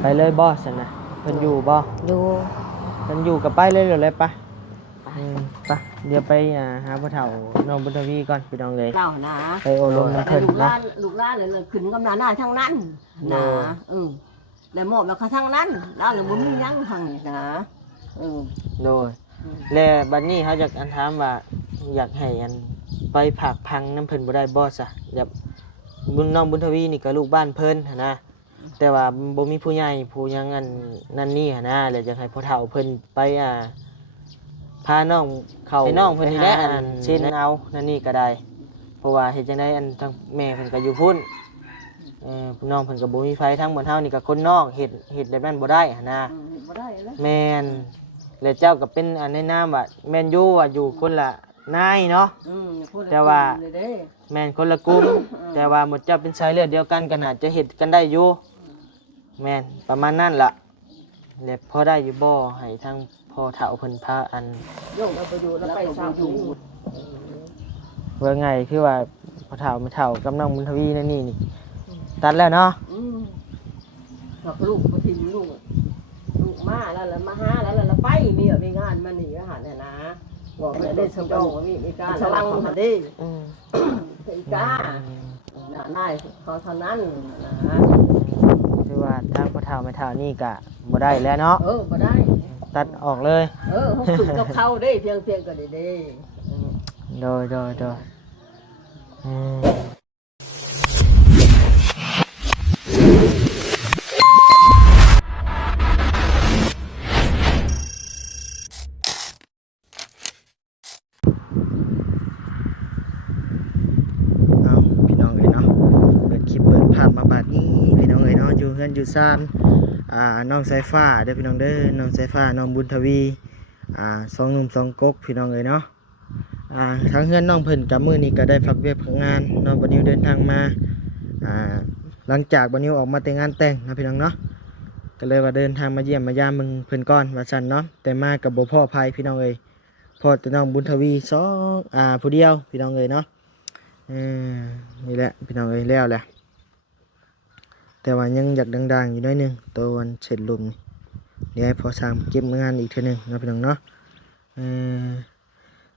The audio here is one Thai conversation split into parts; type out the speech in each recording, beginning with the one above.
ไปเลยบ่ซั่นน่ะเพิ่นอยู่บ่อยู่เพิ่นอยู่ก็ไปเลยเดี๋ยวเลยไป ไป ไปเดี๋ยวไปหาพ่อเฒ่าน้องบุญทวีก่อนพี่น้องเลย เล่านะ ไปโอลมน้ำ แต่ เพิ่น ลูกห เนาะ ล้านลูกหล้านเลยขึ้นกำนันหน้าทั้งนั้นนะแล้วหมอบแล้วก็ทั้งนั้นแล้วหรือบ่มีหยังทางนี้นะโดยแล้วบัดนี้เขาอยากอันถามว่าอยากให้อันไปผักพังน้ำเพิ่นบ่ได้บ่ซะอยากบุญน้องบุญทวีนี่ก็ลูกบ้านเพิ่นหั่นนะแต่ว่าบ่มีผู้ใหญ่ผู้หยังอันนั่นนี่หั่นนะแล้วอยากให้พ่อเฒ่าเพิ่นไปพาน้องเข้าให้น้องเพิ่นนี่แหละอันเช่นเอานั่นนี่ก็ได้เพราะว่าเฮ็ดจังได๋อันทั้งแม่เพิ่นก็อยู่พุ่นพี่น้องเพิ่นก็บ่มีไฟทั้งหมดเฮานี่ก็คนนอกเฮ็ดแบบนั้นบ่ได้หั่นนะบ่ได้แล้วแม่นแล้วเจ้าก็เป็นอันในนามว่าแม่นอยู่ว่าอยู่คนละนายเนาะแต่ว่าแม่นคนละกลุ่มแต่ว่าหมดเจ้าเป็นสายเลือดเดียวกันก็น่าจะเฮ็ดกันได้อยู่แม่นประมาณนั้นล่ะแล้วพอได้อยู่บ่ให้ทางพ่อเฒ่าเพิ่นพาอันย่งเอาไปอยู่แล้วไปสร้างอยู่ว่าไงคือว่าพ่อเฒ่าแม่เฒ่ากับน้องบุญทวีนั่นนี่ตัดแล้วเนาะกับลูกบ่ทิ้งลูกมาแล้วมาหาแล้วไปมีมีงานมานี่อาหารเนี่ยนะบอกไม่ได้สมองมีการสลังมาดิเป็นกาได้เขาเท่านั้นนะคือว่าทางพ่อเฒ่าแม่เฒ่านี่ก็บ่ได้แล้วเนาะบ่ได้ตัดออกเลยเขาฝึกกับเขาได้เพียงก็ได้โดยพี่น้องเนาะเปิดคลิปเปิดภาพมาบัดนี้พี่น้องเนาะอยู่เฮือนอยู่ซ่านน้องสายฟ้าเด้อพี่น้องเด้อน้องสายฟ้าน้องบุญทวีสองหนุ่มสองก๊กพี่น้องเนาะทางเฮือนน้องเพิ่นกับมื้อนี้ก็ได้พักเวียกพักงานน้องบัดนี้เดินทางมาหลังจากบัดนี้ออกมาแต่งงานแต่งนะพี่น้องเนาะก็เลยว่าเดินทางมาเยี่ยมมายามมึงเพิ่นก่อนว่าซั่นเนาะแต่มากับบ่พ่อภัยพี่น้องเอ้ยพ่อแต่น้องบุญทวีสองผู้เดียวพี่น้องเอ้ยเนาะนี่แหละพี่น้องเอ้ยแล้วแหละแต่ว่ายังอยากดังๆอยู่น้อยนึงตัววันเสร็จลุมเดี๋ยวให้พอสร้างเก็บงานอีกเท่านึงนะพี่น้องเนาะ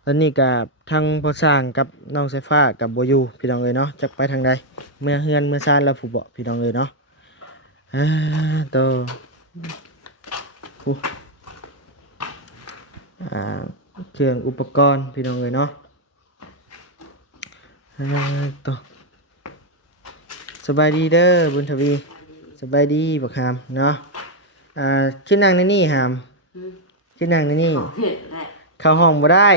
ตอนนี้กับทางพอสร้างกับน้องไฟฟ้ากับโบยูพี่น้องเอ้ยเนาะจะไปทางใดเมื่อเฮือนเมื่อซานแล้วผู้บ่พี่น้องเอ้ยเนาะตัวเครื่องอุปกรณ์พี่น้องเอ้ยเนาะตัวสบายดีเด้อบุญทวีสบายดีบักหามเนาะชื่อนางนี่หามชื่อนางนี่เข้าห้องบ่ได้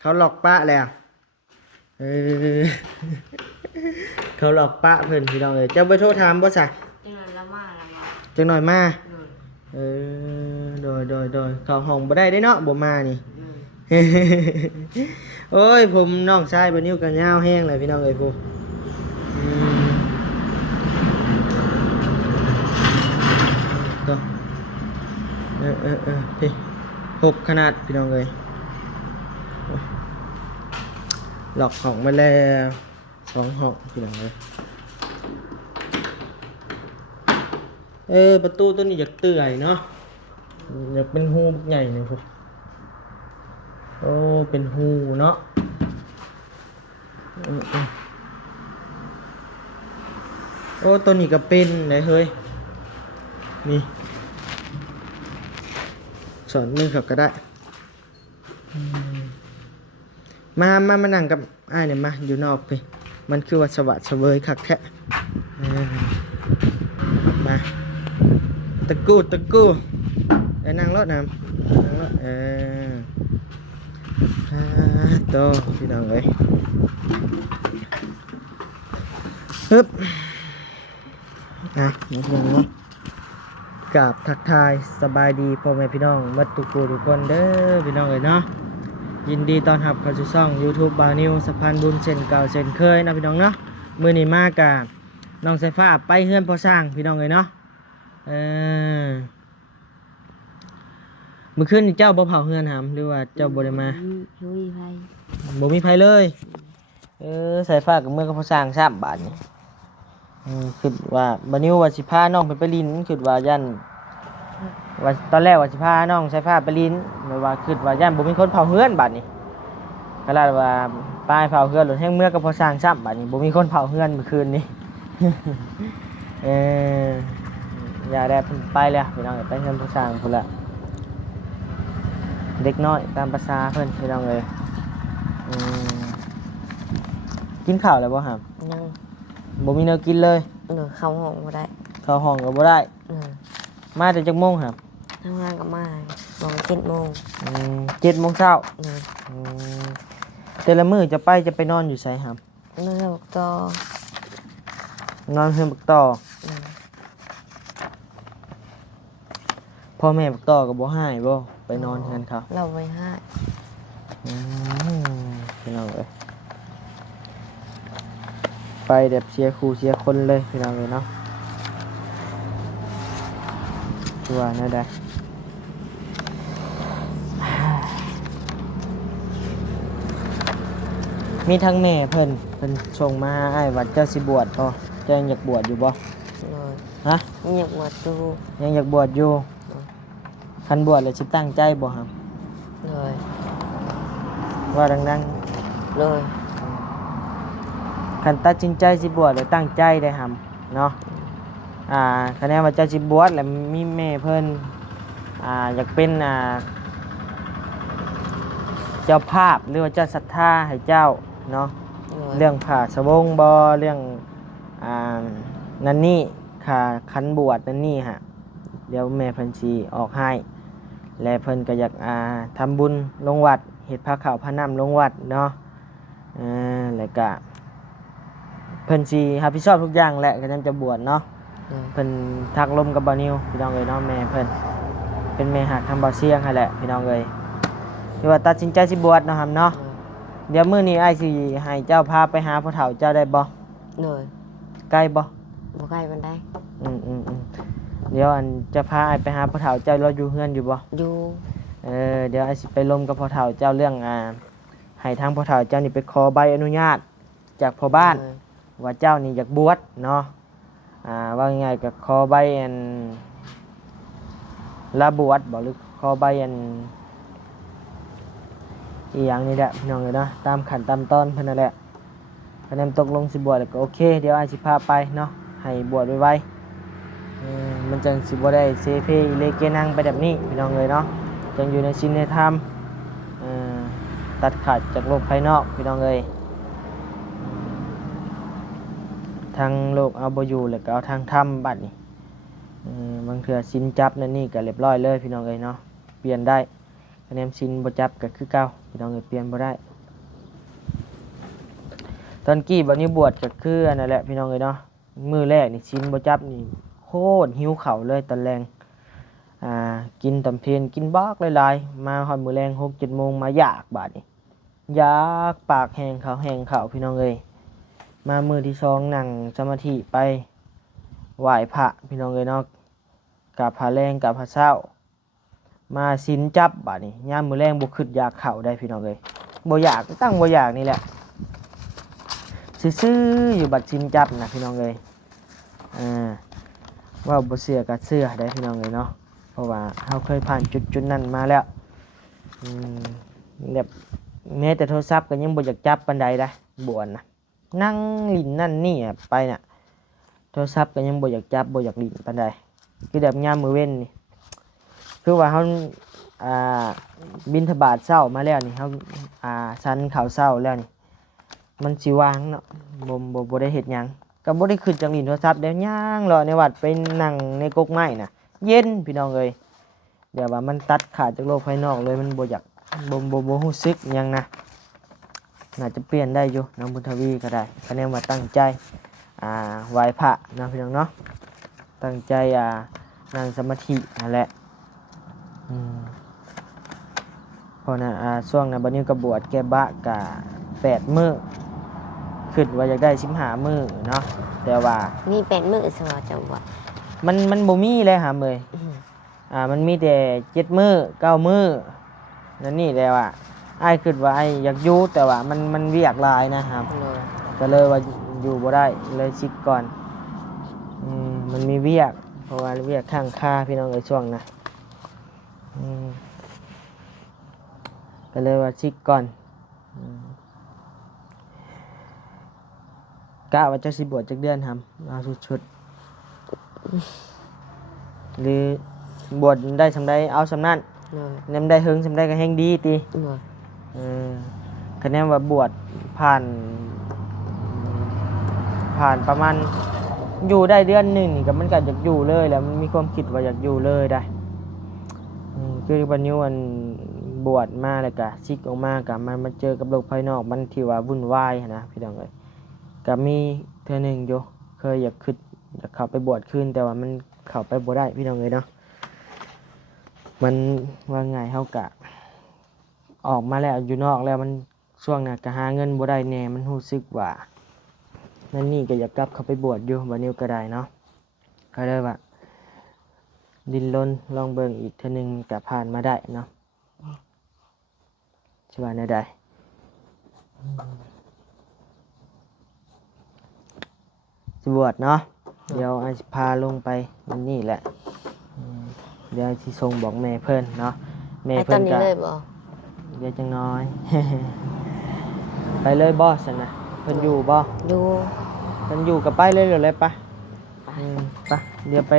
เขาหลอกปะแล้วเขาหลอกปะเพิ่นพี่น้องเอ้ยเจ้าไปโทรถามบ่ซะจังหน่อยมาโดยเข้าห้องบ่ได้เด้เนาะบ่มานี่โอ้ยผมน้องชายบ่นิ้วก็ยาวแห้งเลยพี่น้องเอ้ยผู้ตัวพี่6ขนาดพี่น้องเอ้ยหลอกห้องมาแล้ว2ห้องพี่น้องเอ้ยประตูตัวนี้อยากเตื่อยเนาะอยากเป็นหูใหญ่นี่พวกโอ้เป็นหูเนาะโอ้ตัวนี้ก็เป็นไหนเฮ้ยนี่สอนมือเขาก็ได้มานั่งกับอ้ายเนี่ยมาอยู่นอกไปมันคือว่าสวัสดิ์เสวยคักแท้มาตะกู้นั่งรถนะนั่งรถโตพี่น้องเอ้ยฮึบนี่พี่น้องกับทักทายสบายดีพ่อแม่พี่น้องมัดทุกคนเด้อพี่น้องเอ้ยเนาะยินดีต้อนรับเข้าสู่ช่อง YouTube บาวนิวสะพานบุญเช่นเก่าเช่นเคยนะพี่น้องเนาะมื้อนี้มากับน้องสายฟ้าไปเฮือนพอสร้างพี่น้องเอ้ยเนาะเมื่อคืนเจ้าบ่เผาเฮือนหามหรือว่าเจ้าบ่ได้มาบ่มีไผเลยสายฟ้ากับเมื่อก็พอสร้าง3 บาทนี่ คิดว่าบัดนี้ว่าสิพาน้องไปลินคิดว่ายันว่าตอนแรกว่าสิพาน้องใช้ฟ้าไปลินแบบว่าคิดว่ายันบ่มีคนเผาเฮือนบัดนี้ก็เลยว่าป้ายเผาเฮือนหรือแห้งเมื่อก็พอสร้างซ้ำบัดนี้บ่มีคนเผาเฮือนเมื่อคืนนี้ เอออย่าได้เพิ่นไปแล้วพี่น้องไปเฮือนพอสร้างพุ่นละเด็กน้อยตามภาษาเพิ่นพี่น้องเอ้ยอืมกินข้าวแล้วบ่ครับ ยัง บ่มีแนวกินเลย เข้าห้องบ่ได้ เข้าห้องก็บ่ได้ เออ มาแต่จักโมงครับ ทำงานกับมาบอก7 โมง 7 โมงเช้า เออ อืมแต่ละมื้อจะไปนอนอยู่ไสครับ เลิกต่อน อนเฮือนบักต่อ เออ พ่อแม่บักต่อก็บ่ให้บ่ไปนอนเฮือนเขา เราไว้ให้ อืมพี่น้องเอ้ยไปแบบเสียครูเสียคนเลยพี่น้องเอ้ยเนาะคือว่าแนวใดมีทั้งแม่เพิ่นส่งมาให้อ้ายว่าเจ้าสิบวชบ่เจ้ายังอยากบวชอยู่บ่ เลย ฮะ เงียบหมดดู ยังอยากบวชอยู่คันบวชแล้วสิตั้งใจบ่ครับ เลย ว่าดัง เลย ๆคันตัดสินใจสิบวชแล้วตั้งใจได้ครับเนาะคะแนนว่าเจ้าสิบวชแล้วมีแม่เพิ่นอยากเป็นเจ้าภาพหรือว่าเจ้าศรัทธาให้เจ้าเนาะ เรื่องผ่าสบงบ่เรื่องอ่านั่นนี่ค่าคันบวชนั่นนี่ฮะเดี๋ยวแม่เพิ่นสิออกให้และเพิ่นก็อยากทำบุญลงวัดเฮ็ดพระข้าวพระน้ำลงวัดเนาะแล้วก็เพิ่นสิรับผิดชอบทุกอย่างแหละก็ยังจะบวชเนาะ เลย เพิ่นทักลมกับบ่าวนิวพี่น้องเอ้ยเนาะแม่เพิ่นเป็นแม่หักทำบ่าวเสียงให้แหละพี่น้องเอ้ยที่ว่าตัดสินใจสิบวชเนาะครับเนาะเดี๋ยวมื้อนี้อ้ายสิให้เจ้าพาไปหาพ่อเฒ่าเจ้าได้บ่ เลย ใกล้บ่ บ่ใกล้มันได้ เดี๋ยวจะพาอ้ายไปหาพ่อเฒ่าเจ้าเราอยู่เฮือนอยู่บ่ อยู่ เดี๋ยวอ้ายสิไปลมกับพ่อเฒ่าเจ้าเรื่องให้ทางพ่อเฒ่าเจ้านี่ไปขอใบอนุญาตจากพ่อบ้าน เลย ว่าเจ้านี่อยากบวชเนาะว่าง่ายๆก็ขอใบลาบวชบ่หรือขอใบอีหยังนี่แหละพี่น้องเอ้ยเนาะตามขั้นตามตอนเพิ่นนั่นแหละคะแนนตกลงสิบวชแล้วก็โอเคเดี๋ยวอ้ายสิพาไปเนาะให้บวชไวๆมันจังสิบ่ได้เซเพอิเลเกนังไปแบบนี้พี่น้องเอ้ยเนาะจังอยู่ในศีลในธรรมตัดขาดจากโลกภายนอกพี่น้องเอ้ยทางโลกเอาบ่อยู่แล้วก็เอาทางธรรมบัดนี้บางเทื่อศีลจับนั่นนี่ก็เรียบร้อยเลยพี่น้องเอ้ยเนาะเปลี่ยนได้คะแนนศีลบ่จับก็คือเก่าพี่น้องเอ้ยเปลี่ยนบ่ได้ตอนกี้บัดนี้บวชก็คืออันนั่นแหละพี่น้องเอ้ยเนาะมื้อแรกนี่ศีลบ่จับนี่โคตรหิวข้าวเลยตอนแรงกินตำเพลนกินบักหลายๆมาฮอดมื้อแรง 6-7 โมงมาอยากบาดนี้อยากปากแห้งข้าวแห้งข้าวพี่น้องเอ้ยมามื้อที่สองนั่งสมาธิไปไหว้พระพี่น้องเอ้ยเนาะกราบพระแรงกราบพระเช้ามาศีลจับบาดนี้ยามมื้อแรงบ่คิดอยากข้าวได้พี่น้องเอ้ยบ่อยากตั้งบ่อยากนี่แหละซื่อๆอยู่บัดศีลจับนะพี่น้องเอ้ยว่าบ่เชื่อก็เชื่อได้พี่น้องเอ้ยเนาะเพราะว่าเฮาเคยผ่านจุดๆนั้นมาแล้วแบบแม้แต่โทรศัพท์ก็ยังบ่อยากจับปานใดได้บวชนะนั่งลิ้นนั่นนี่ไปน่ะโทรศัพท์ก็ยังบ่อยากจับบ่อยากลิ้นปานใดคือแบบยามมื้อเว้นนี่คือว่าเฮาบิณฑบาตเช้ามาแล้วนี่เฮาฉันข้าวเช้าแล้วนี่มันสิว่างเนาะบ่ได้เฮ็ดหยังก็บ่ได้ขึ้นจากลิ้นโทรศัพท์แล้วย่างรอในวัดไปนั่งในกกไม้น่ะเย็นพี่น้องเอ้ยเดี๋ยวว่ามันตัดขาดจากโลกภายนอกเลยมันบ่อยากบ่รู้สึกหยังนะน่าจะเปลี่ยนได้อยู่น้องบุญทวีก็ได้คะแนนว่าตั้งใจไหว้พระนะพี่น้องเนาะตั้งใจนั่งสมาธินั่นแหละพอนะช่วงนั้นบัดนี้ก็บวชแก้บะกะ8 มื้อคิดว่าอยากได้15 มื้อเนาะแต่ว่ามี8 มื้อสว่าจังว่า มันบ่มีเลยหาเอ้ยมันมีแต่7 มื้อ9 มื้อนั่นนี่แหละว่าอ้ายคิดว่าอ้ายอยากอยู่แต่ว่ามันเวียกหลายนะครับ เลย ก็เลยว่าอยู่บ่ได้เลยสิกก่อน มันมีเวียกเพราะว่าเวียกข้างค่าพี่น้องเอ้ยช่วงนะก็เลยว่าชิกก่อนกะว่าจะสิบวชจักเดือนทำเอาชุดๆหรือบวชได้สำได้เอาสำนั่น เลย นำได้เฮิงสำได้ก็แห้งดีตี เลย คะแนนว่าบวชผ่านประมาณอยู่ได้เดือนหนึ่งนี่ก็มันก็อยากอยู่เลยแล้วมันมีความคิดว่าอยากอยู่เลยได้คือบัดนี้วันบวชมาแล้วก็ซิกออกมากับมันมาเจอกับโลกภายนอกมันที่ว่าวุ่นวายนะพี่น้องเอ้ยก็มีเทื่อหนึงอยู่เคยอยากเข้าไปบวชคืนแต่ว่ามันเข้าไปบ่ได้พี่น้องเอ้ยเนาะมันว่าไงเฮากะออกมาแล้วอยู่นอกแล้วมันช่วงน่ะก็หาเงินบ่ได้แน่มันรู้สึกว่านั่นนี่ก็อยากกลับเข้าไปบวชอยู่บัดนี้ก็ได้เนาะก็เลยว่าดินรนลองเบิ่งอีกเทื่อหนึงก็ผ่านมาได้เนาะสิว่าแนวใดสิบวชเนาะเดี๋ยวอาสิพาลงไปนี่แหละเดี๋ยวสิส่งบอกแม่เพิ่นเนาะแม่ ไปต เพิ่ อน น นี้ ก็ เลยบ่ เดี๋ยวจังน้อย ไปเลยบ่ซั่นน่ะเพิ่นอยู่บ่ อยู่ เพิ่นอยู่ก็ไปเลยเดี๋ยวเลยปะไปเดี๋ยวไป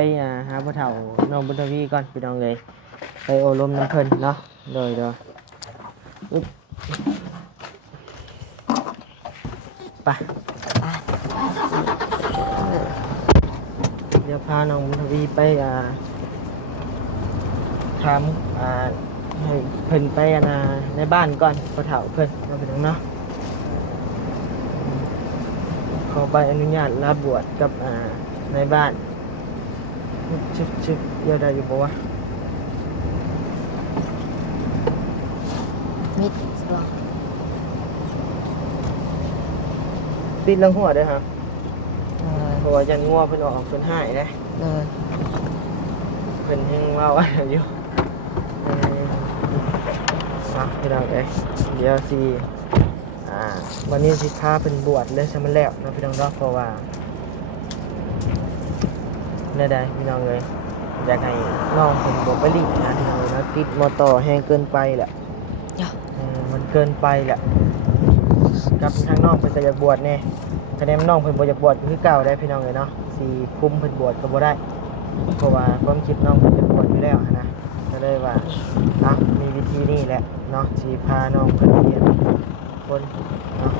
หาพ่อเฒ่าน้องบุญทวีก่อนพี่น้องเลยไปโอลมน้ำเพิ่นเนาะโดยอึ๊บไปเดี๋ยวพาน้องบุญทวีไปถามให้เพิ่นไปในบ้านก่อนพ่อเฒ่าเพิ่นเอาไปตรงเนาะขอใบอนุญาตลาบวชกับในบ้านชึบเดี๋ยวได้อยู่บ่วะ มิดบ่ ปิดลังหัวเด้อครับ เลย เพราะว่ายันงัวเพิ่นออกส่วนหายเด้ เลย เพิ่นยังว่าว่าอยู่มาพี่น้องเอ้ยเดี๋ยวสิวันนี้สิพาเพิ่นบวชเลยซะมันแล้วเนาะพี่น้องเนาะเพราะว่าแน่ใดพี่น้องเอ้ยอยากให้น้องเพิ่นบ่ไปลิ้นนะพี่น้องเอ้ยนะติดมอต่อแฮงเกินไปแหละ จ้ะ มันเกินไปแหละกับทางน้องเพิ่นก็อยากบวชแน่คะแนนน้องเพิ่นบ่อยากบวชคือเก่าได้พี่น้องเอ้ยเนาะสิคุมเพิ่นบวชก็บ่ได้เพราะว่าความคิดน้องเพิ่นจะบวชอยู่แล้วนะก็เลยว่ามีวิธีนี้แหละเนาะสิพาน้องเพิ่นเรียนคนเนาะ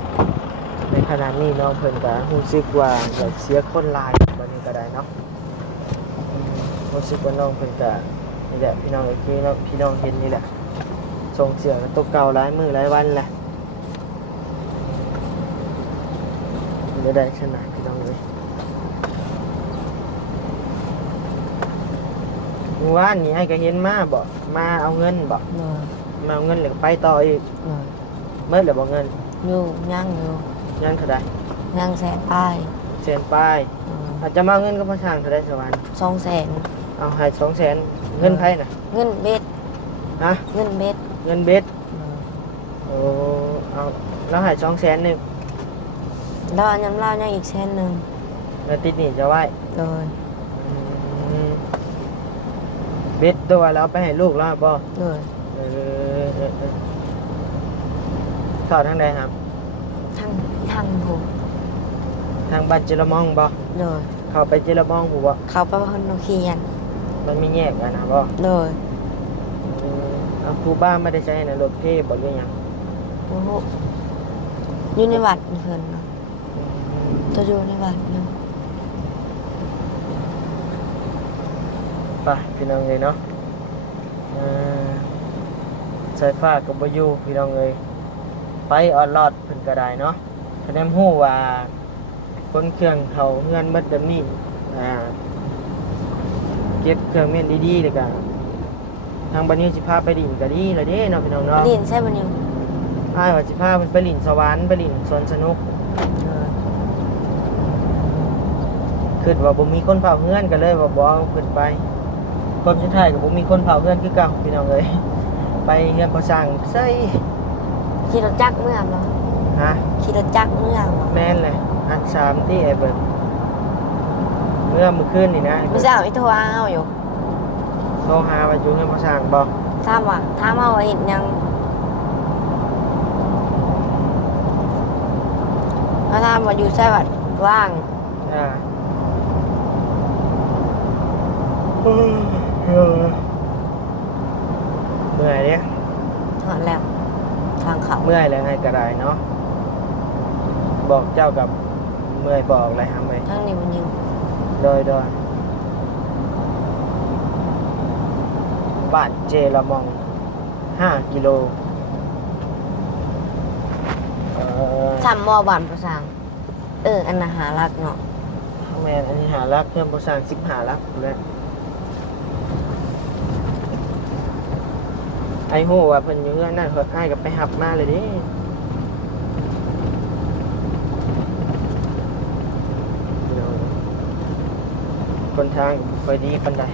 ในขณะนี้น้องเพิ่นก็รู้สึกว่าอยากเสียคนหลายบัดนี้ก็ได้เนาะรู้สึกว่าน้องเพิ่นก็นี่แหละพี่น้องเอ้ยที่พี่น้องเห็นนี่แหละส่งเสียงตกเก่าหลายมื้อหลายวันแหละไม่ได้ชนะพี่น้องเลยเมื่อวานนี้ไอ้ก็เห็นมาบอกมาเอาเงินบอก เลย มาเอาเงินแล้วก็ไปต่ออีก เลย เมื่อหรือบอกเงิน อยู่ย่างอยู่ ยังเท่าไร ย่างแสนป้าย แสนป้ายอาจจะมาเอาเงินก็มาช่างเท่าไรสวรรค์ 200,000 เอาให้200,000เงินไพ่น่ะ เงินเบ็ด ฮะ เงินเบ็ด เงินเบ็ด เลย โอ้เอาแล้วให้200,000นึง แล้วอันยำลาวยังอีก100,000 แล้วติดหนี่จะไหว เลย เบ็ดตัวแล้วเอาไปให้ลูกแล้วบ่ เลย เออเข้าทางใดครับ ทั้งผู้ ทางบ้านเจรมองบ่ เลย เข้าไปเจรมองผู้บ่ เขาไปเพิ่นโนเคียน มันมีแยกกันนะบ่ เลย เอาครูบ้านไม่ได้ใช้นะรถเทพบ่หรือหยัง โอ้โหอยู่ในวัดนี่เพิ่นเนาะตัวอยู่ในวัดอยู่ ไปพี่น้องเอ้ยเนาะสายฟ้าก็บ่อยู่พี่น้องเอ้ยไปออดรอดเพิ่นก็ได้เนาะคะแนนฮู้ว่าคนเครื่องเขาเงินหมดแบบนี้เก็บเครื่องเม่นดีๆเลยก็ทางบัดนี้สิพาไปดินก็ดีแล้วเด้เนาะพี่น้องเนาะ ดินใช่บ่นิว อ้ายว่าสิพาเพิ่นไปดินสวรรค์ไปดินสวนสนุก เลย คิดว่าบ่มีคนเผาเฮือนก็เลยว่าบ่เอาขึ้นไปความสุดท้ายก็บ่มีคนเผาเฮือนคือเก่าพี่น้องเอ้ยไปเฮือนพอสร้างใส่ ขี่รถจักรเมื่อบ่ ฮะ ขี่รถจักรเมื่อบ่ แม่นเลยอัน3ที่ไอ้เบิ่ง มื้อคืนนี่นะ มื้อเช้าอีโทรหาเฮาอยู่ โทรหาว่าอยู่เฮือนบ่สร้างบ่ ถามว่าถามเฮาว่าเฮ็ดหยังเขาถามว่าอยู่ไสวัดว่าง อ่าเมื่อยเนี่ย ถอนแล้วฟังเขา เมื่อยแล้วไงก็ได้เนาะบอกเจ้ากับเมื่อยบอกอะไรทำไม ทั้งนี้มันอยู่ โดยบ้านเจละมอง5 กิโลทำมอบ้านประสางอันน่ะหารักเนาะ แม่นอันนี้หาลักเพื่อนผู้สร้าง15 ลักเลยไอ้ฮู้ว่าเพิ่นอยู่เฮือนนั่นเพิ่นอ้ายก็ไปหับมาเลยเดิคนทางค่อยดีปานใด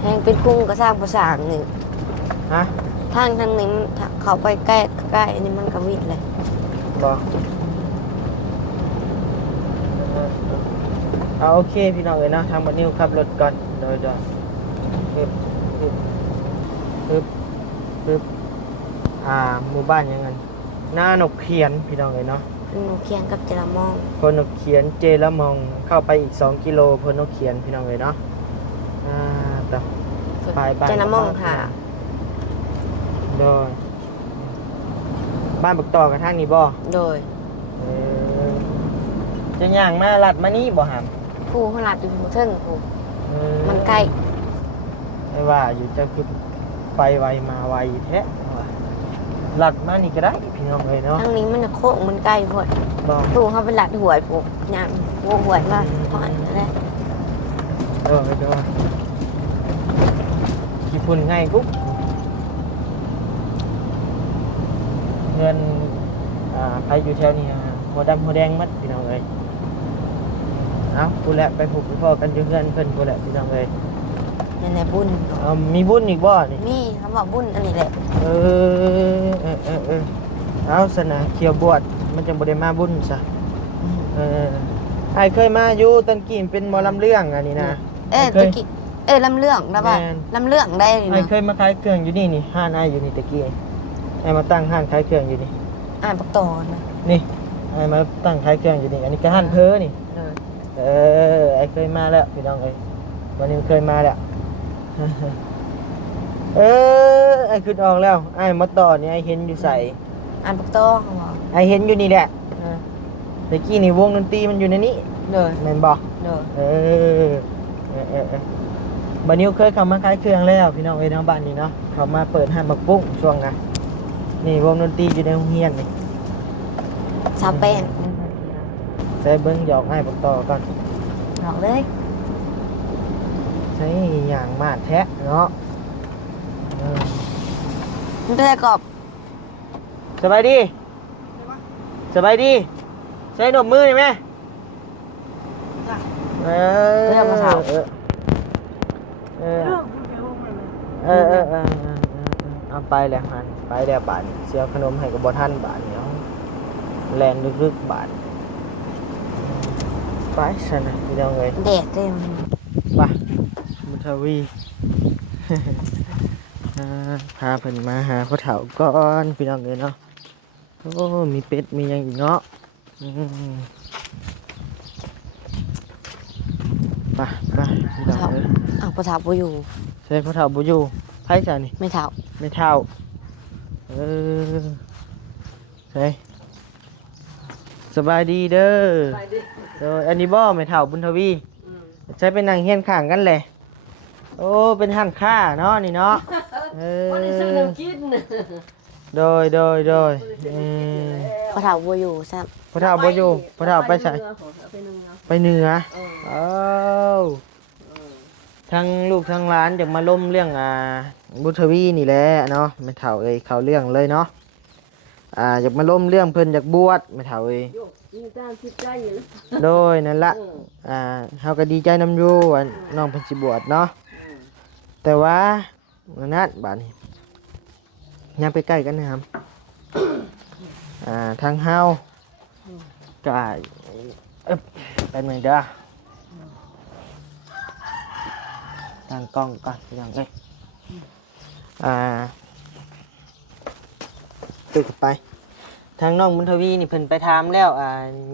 แฮงเป็นคุ้งก็สร้างประสางนี่ ฮะ ทางนี้มันเขาไปใกล้อันนี้มันก็วิดเลย บ่เอาโอเคพี่น้องเอ้ยเนาะทางบัดนี้ขับรถก่อนโดยปึ๊บหมู่บ้านยังไงหน้านกเขียนพี่น้องเอ้ยเนาะ หนูเคียงกับเจรมอง พนกเขียนเจละมองเข้าไปอีก2 กิโลพนกเขียนพี่น้องเลยเนาะต่อไปบ้าน เจรมองค่ะ โดยบ้านบักต่อกับทางนี้บ่ โดย เออจะย่างมาลัดมานี่บ่หาม ผู้เขาหลับอยู่บนเทิงผู้ เออ มันใกล้ ไม่ว่าอยู่จะคือไปไวมาไวแท้ว่ะลัดมานี่ก็ได้พี่น้องเลยเนาะ ทางนี้มันโค้งมันใกล้พวด บ่ ผู้เขาไปหลัดหวยผู้ย่างวัวหวยว่าพอนอะไร โดยกี่ปุ่นง่ายกุ๊บเงินใครอยู่แถวนี้หัวดำหัวแดงมัดพี่น้องเลยเอากูแหละไปผูกไปพ่อกันอยู่เพื่อนเพื่อนกูแหละพี่น้องเลย ในบุญ มีบุญอีกบ่นี่ นี่เขาบอกบุญอันนี้แหละ เออเอาสนะเขียวบวชมันจะบ่ได้มาบุญซะไอ้เคยมาอยู่ตอนกี้เป็นหมอลำเรื่องอันนี้นะ ตะกี้ลำเรื่องนะว่า แม่น ลำเรื่องได้ ไอ้ นะ เคยมาขายเครื่องอยู่นี่ห้านไอ้อยู่นี่ตะกี้ไอ้มาตั้งห้านขายเครื่องอยู่นี่ อ่านประตอนนะ นี่ไอ้มาตั้งขายเครื่องอยู่นี่อันนี้ก็ห้านเพ้อนี่ เลย ไอ้เคยมาแล้วพี่น้องเอ้ยวันนี้เคยมาแล้ว ไอ้ขึ้นออกแล้วไอ้มาต่อนี่ไอ้เห็นอยู่ใส่ อ่านประตอเขาบอก ไอ้เห็นอยู่นี่แหละตะกี้นี่วงดนตรีมันอยู่ในนี้ เลย แม่นบ่ เลย บัดนี้เคยเข้ามาขายเครื่องแล้วพี่น้องเอ้ยทางบ้านนี่เนาะเขามาเปิดห้างบักปุ้งช่วงนะนี่วงดนตรีอยู่ในโรงเรียนนี่ ซาแป้ง ใส่เบิ้งหยอกไอ้บักต่อก่อน หลอกเลย ใช้อย่างมาดแท้เนาะ มันเป็นอะไรกรอบ สบายดีสบายดีใช้หนมมือนี่ไหมเอาไปแล้วหันไปแล้วบาทเสียขนมให้กับบท่านบาทเนาะแลนลึกๆบาทไปสนะพี่น้องเลย แดดเลยมัน ไปมุทวี พาเพิ่นมาหาพ่อเฒ่าก่อนพี่น้องเลยเนาะโอ้มีเป็ดมีหยังอีกเนาะไปพี่น้องเลย ประทับบ่อยู่ ใช่พ่อเฒ่าบ่อยู่ไผซะนี่ ไม่เท่า ไม่เฒ่าใช่สบายดีเด้อ ไปดิ อันนี้บ่ไม่เฒ่าบุญทวีใช้เป็นนางเฮียนข้างกันแหละโอ้เป็นหันค่าเนาะนี่เนาะ พอได้ซื้อน้ำกิน โดยประทับบ่อยู่ซ้ พ่อเฒ่าบ่อยู่พ่อเฒ่าไปใส่ไปเหนือเอ้าทั้งลูกทั้งหลานจะมาล้มเรื่องบุญทวีนี่แหละเนาะไม่เฒ่าเอ้ยเข้าเรื่องเลยเนาะอยากมาล้มเรื่องเพิ่นอยากบวชไม่เฒ่าเอ้ย มีการคิดใจอยู่นะ โดยนั่นละเฮาก็ดีใจนำอยู่ว่าน้องเพิ่นสิบวชเนาะแต่ว่านั่นบาดนี้ยังไปใกล้กันนะครับทางเฮาก็ ไปเหมือนเด้อตั้งกล้องก่อนพี่น้องเอ้ยตึกไปทางน้องบุญทวีนี่เพิ่นไปถามแล้ว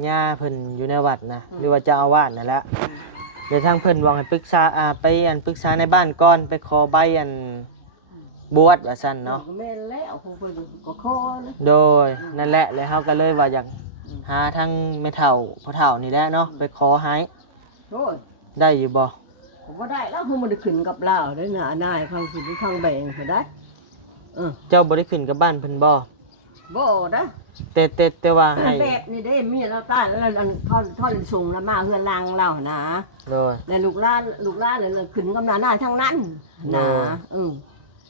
ย่าเพิ่นอยู่ในวัดนะหรือว่าเจ้าอาวาสนั่นแหละเดี๋ยวทางเพิ่นบอกให้ปรึกษาไปปรึกษาในบ้านก่อนไปขอใบบวชว่าซั่นเนาะ แม่นแล้วคงเพิ่นก็ขอนะ โดยนั่นแหละเลยเฮาก็เลยว่าอยากหาทางแม่เฒ่าพ่อเฒ่านี่แหละเนาะไปขอให้ โอ้ย ได้อยู่บ่ ผมบ่ได้แล้วคงบ่ได้ขึ้นกับลาวได้น่ะนายฟังสิฟังแบ่งเพิ่นได้เจ้าบ่ได้ขึ้นกับบ้านเพิ่นบ่ บ่นะ แต่ว่าให้ แบบนี่เด้เมียเราตายแล้วอันท่อนส่งแล้วมาเฮือนลางเรานะ โดย แล้วลูกหลานเลยขึ้นกำนาหน้าทั้งนั้นนะ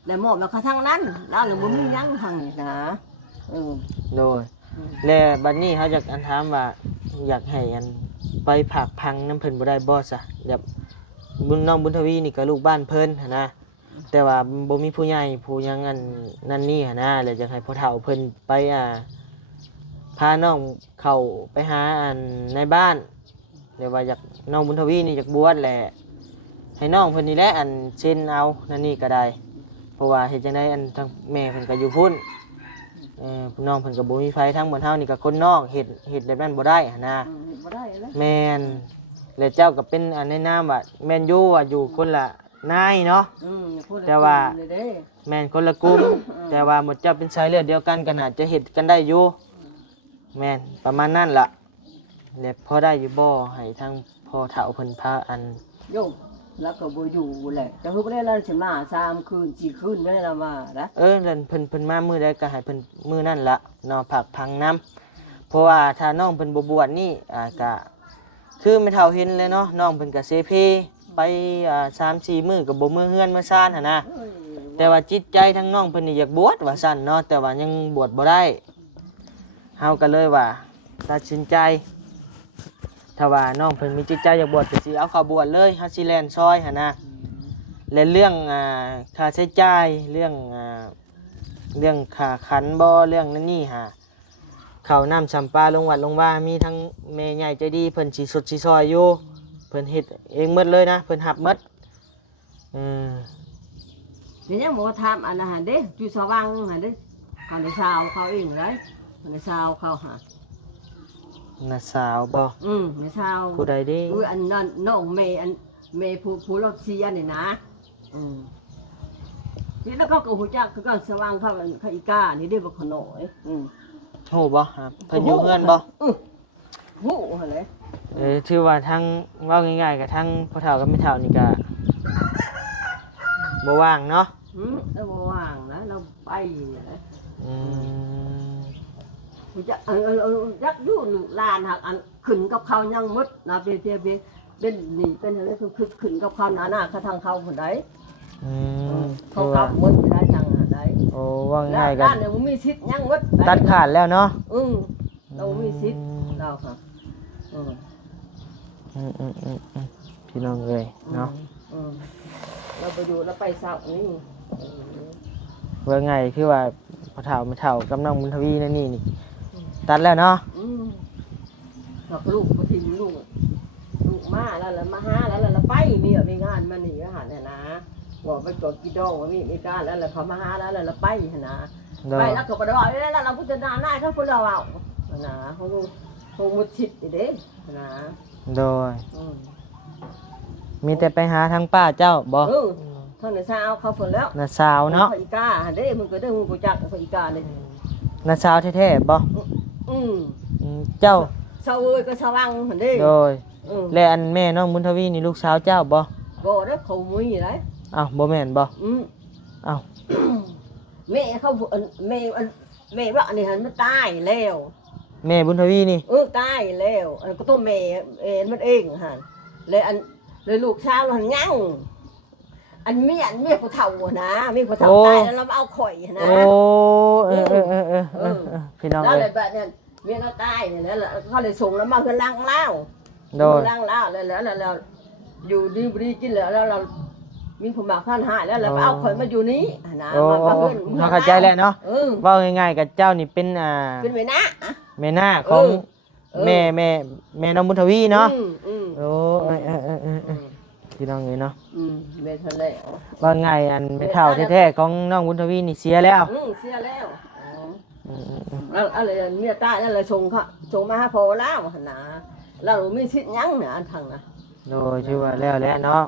แล้วหมอบแล้วเขาทั้งนั้นแล้วเลยบ่มีหยังทางนี้นะโดยแล้วบัดนี้เฮาอยากถามว่าอยากให้ไปผากพังน้ำเพิ่นบ่ได้บ่ซะแบบน้องบุญทวีนี่ก็ลูกบ้านเพิ่นหั่นนะแต่ว่าบ่มีผู้ใหญ่ผู้หยังนั่นนี่หั่นนะแล้วอยากให้พ่อเฒ่าเพิ่นไปพาน้องเข้าไปหาในบ้านเดี๋ยวว่าอยากน้องบุญทวีนี่อยากบวชแหละให้น้องเพิ่นนี่แหละเซ็นเอานั่นนี่ก็ได้เพราะว่าเฮ็ดจังได๋ทางแม่เพิ่นก็อยู่พุ่นพี่น้องเพิ่นก็บ่มีไฟทั้งหมดเฮานี่ก็คนนอกเฮ็ดแบบนั้นบ่ได้หั่นนะบ่ได้แล้วแม่นแล้วเจ้าก็เป็นในนามว่าแม่นอยู่ว่าอยู่คนละนายเนาะแต่ว่าแม่นคนละกลุ่มแต่ว่าหมดเจ้าเป็นสายเลือดเดียวกันก็น่าจะเฮ็ดกันได้อยู่แม่นประมาณนั้นล่ะแล้วพอได้อยู่บ่ให้ทางพ่อเฒ่าเพิ่นพาโยมแล้วก็บ่อยู่แหละแต่เพิ่นบ่ได้แล้วสิมา3คืน4คืนได้แล้วมานะนั่นเพิ่นมามื้อใดก็ให้เพิ่นมื้อนั้นล่ะเนาะผักพังน้ำเพราะว่าถ้าน้องเพิ่นบ่บวชนี่ก็คือไม่เท่าเห็นเลยเนาะน้องเพิ่นก็เสเพไป3-4 มื้อก็บ่มื้อเฮือนมื้อซ่านหั่นนะแต่ว่าจิตใจทั้งน้องเพิ่นนี่อยากบวชว่าซั่นเนาะแต่ว่ายังบวชบ่ได้เฮาก็เลยว่าตัดสินใจถ้าว่าน้องเพิ่นมีจิตใจอยากบวชก็สิเอาเข้าบวชเลยเฮาสิแล่นซอยหั่นนะและเรื่องค่าใช้จ่ายเรื่องค่าขันบ่เรื่องนั่นนี่ข้าวน้ำสัมปาลงวัดลงว่ามีทั้งแม่ใหญ่ใจดีเพิ่นสิสดสิซอยอยู่เพิ่นเฮ็ดเองหมดเลยนะเพิ่นรับหมดเดี๋ยวยังบ่ถามอันนั้นหั่นเด้อยู่สว่างหั่นเด้เขาได้ชาวเขาเองเลยเขาได้ชาวเขาหาน้าสาวบ่ในชาวผู้ใดเด้อันนั้นน้องเมย์เมย์ผู้รถเสียนี่นะนี่แล้วก็หูจักคือก็สว่างเขาอีกานี่ได้บ่ขน้อยโหบ่ครับเพิ่นอยู่เฮือนบ่โหหั่นแหละถือว่าทั้งเว้าง่ายๆกับทั้งพ่อเฒ่ากับแม่เฒ่านี่ก็บ่ว่างเนาะบ่ว่างนะเราไปนี่นะหูจักยักอยู่ลานหักอันขึ้นกับเขายังมดนะเปียเป็นนี่เป็นอะไรคือขึ้นกับเขาหน้าเขาทางเขาคนใดเขาขับมดได้ทางใดโอ้ว่าง่ายกันด้านเนี่ยมันมีสิทธิ์ยังมดตัดขาดแล้วเนาะเรามีสิทธิ์เราค่ะพี่น้องเลยเนาะเราไปอยู่เราไปเศร้านี่ว่าไงคือว่าพอเฒ่าไม่เฒ่ากับน้องบุญทวีนั่นนี่ตัดแล้วเนาะลูกมาทิ้งลูกมาแล้วมาหาแล้วไปมีมีงานมาหนีอาหารเนี่ยนะบอกไปกดกีดองว่ามีการแล้วเขามาหาแล้วไปนะไปแล้วก็ไปบอกแล้วเราพูดจะด่าหน้าเขาพูดเราเอานะเขามุดชิดเด้นะโดยมีแต่ไปหาทางป้าเจ้าบ่ท่านน่ะสาวเขาฝนแล้วน่ะสาวเนาะอีกาเด้มึงก็ได้มึงกูจักอีกาเลยน่ะสาวแท้ๆบ่เจ้าสาวเอ้ยก็สว่างหั่นเด้โดยและอันแม่น้องบุญทวีนี่ลูกสาวเจ้าบ่เด้อเขามุ้ยได้อ้าวบ่แม่นบ่อ้าวแม่เขาแม่ว่าอันนี้หันมันตายแล้วแม่บุญทวีนี่ตายแล้วอันก็ตัวแม่มันเองหั่นเลยอันเลยลูกสาวหันยังอันเมียผู้เฒ่านะมีผู้เฒ่าตายแล้วเราเอาข่อยนะโอ้พี่น้องแล้วเลยแบบนั้นเมียเราตายเนี่ยแล้วเขาเลยส่งแล้วมาคือล้างเล่าล้างเล่าแล้วอยู่ดีกินแล้วเรามีผู้มาข้านหายแล้วเราเอาข่อยมาอยู่นี้นะมาเพื่อนเข้าใจแล้วเนาะว่าง่ายๆกับเจ้านี่เป็นแม่นาของ แม่น้องบุญทวีเนาะ อืม โอ้พี่น้องเอ้ยเนาะ เวทะเล ว่าไงอันไม่เท่าแท้ๆของน้องบุญทวีนี่เสียแล้ว เสียแล้วแล้วอะไรเมียตายนั่นเลยชงค่ะชงมาหาพอแล้วหั่นนะแล้วมีชิดยั้งเนี่ยอันทางนะ โดยชื่อว่าแล้วเนาะ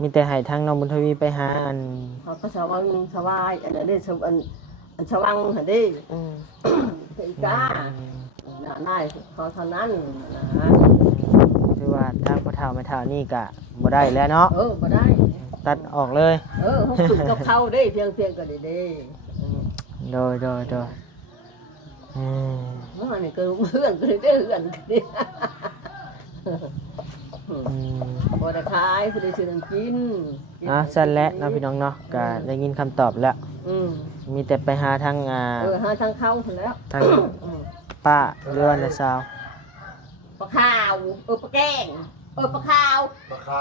มีแต่ให้ทางน้องบุญทวีไปหาอัน เขาก็สว่างสบายอันนี้อันสว่างหั่นดิเป็นกาน่าเขาเท่านั้นนะ คือว่าทางพ่อเฒ่าแม่เฒ่านี่ก็บ่ได้แล้วเนาะ บ่ได้ ตัดออกเลย เขาฝึกกับเขาได้เพียงก็ได้ โดยมันนี่ก็เพื่อนก็ได้เพื่อนกันดิบ่ได้ขายบ่ได้ซื้อน้ำกิน สั่นแหละเนาะพี่น้องเนาะก็ได้ยินคำตอบแล้วมีแต่ไปหาทางหาทางเข้าพุ่นแล้ว ทางป้าหรือว่าน้าสาว ปลาขาวปลาแกงปลาขาวปลาขา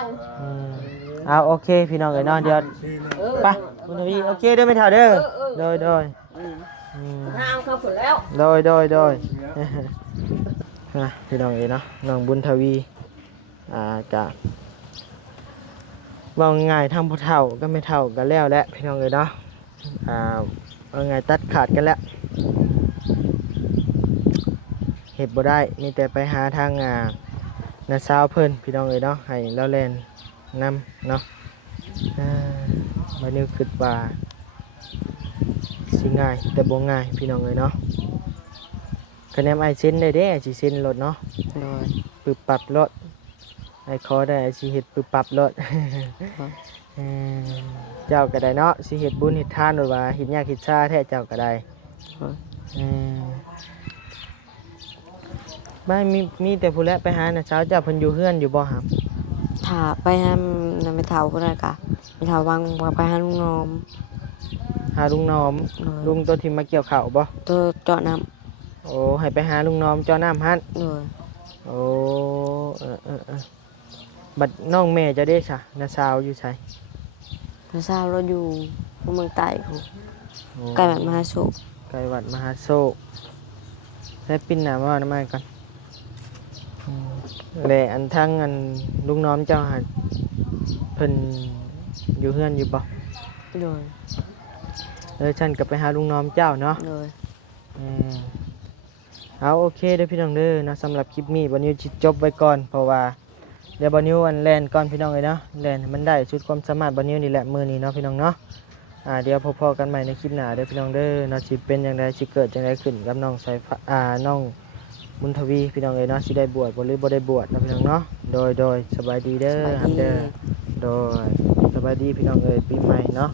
ว เอาโอเคพี่น้องเอ้ยเนาะเดี๋ยวไปบุญทวีโอเคเด้อแม่เฒ่าเด้อโดยทางเข้าพุ่นแล้ว โดยพี่น้องเอ้ยเนาะน้องบุญทวีกะว่าง่ายทางพ่อเฒ่าก็ไม่เฒ่ากันแล้วแหละพี่น้องเอ้ยเนาะว่าง่ายตัดขาดกันแล้วเฮ็ดบ่ได้มีแต่ไปหาทางน้าสาวเพิ่นพี่น้องเอ้ยเนาะให้เราแล่นนำเนาะบัดนี้คิดว่าสิง่ายแต่บ่ง่ายพี่น้องเอ้ยเนาะคะแนนไอเซ็นได้เด้สิเซ็นรถเนาะปึบปรับรถไอขอได้สิเฮ็ดปึบปรับรถเจ้าก็ได้เนาะสิเฮ็ดบุญเฮ็ดทานหรือว่าเฮ็ดยากเฮ็ดชาแท้เจ้าก็ได้ไม่มีแต่ผู้แลไปหาน่ะเช้าเจ้าเพิ่นอยู่เฮือนอยู่บ่ครับ ถ้าไปหาไม่เฒ่าก็ได้กะไม่เฒ่าวางไปหาลุงนอม หาลุงน้อมลุงตัวที่มาเกี่ยวข้าวบ่ ตัวเจาะน้ำ โอ้ให้ไปหาลุงน้อมเจ้าน้ำหั่น โอ้บัดน้องแม่จะได้ซะน้าสาวอยู่ไส น้าสาวเราอยู่เมืองใต้ใกล้บ้านมหาโศก ไกลวัดมหาโศกได้ปิ้นหน้ามาหน่อยกันแหละอันทั้งอันลุงน้อมเจ้าหันเพิ่นอยู่เฮือนอยู่บ่ฉันก็ไปหาลุงน้อมเจ้าเนาะเอาโอเคเด้อพี่น้องเด้อเนาะสำหรับคลิปนี้บ่นิวสิจบไว้ก่อนเพราะว่าเดี๋ยวบ่นิวอันแล่นก่อนพี่น้องเอ้ยเนาะแล่นมันได้สุดความสามารถบ่นิวนี่แหละมื้อนี้เนาะพี่น้องเนาะเดี๋ยวพบกันใหม่ในคลิปหน้าเด้อพี่น้องเด้อเนาะสิเป็นจังไดสิเกิดจังไดขึ้นกับน้องสายฟ้าน้องบุญทวีพี่น้องเอ้ยเนาะสิได้บวชบ่หรือบ่ได้บวชเนาะพี่น้องเนาะโดยสบายดีเด้อครับเด้อโดยสบายดีพี่น้องเอ้ยปีใหม่เนาะ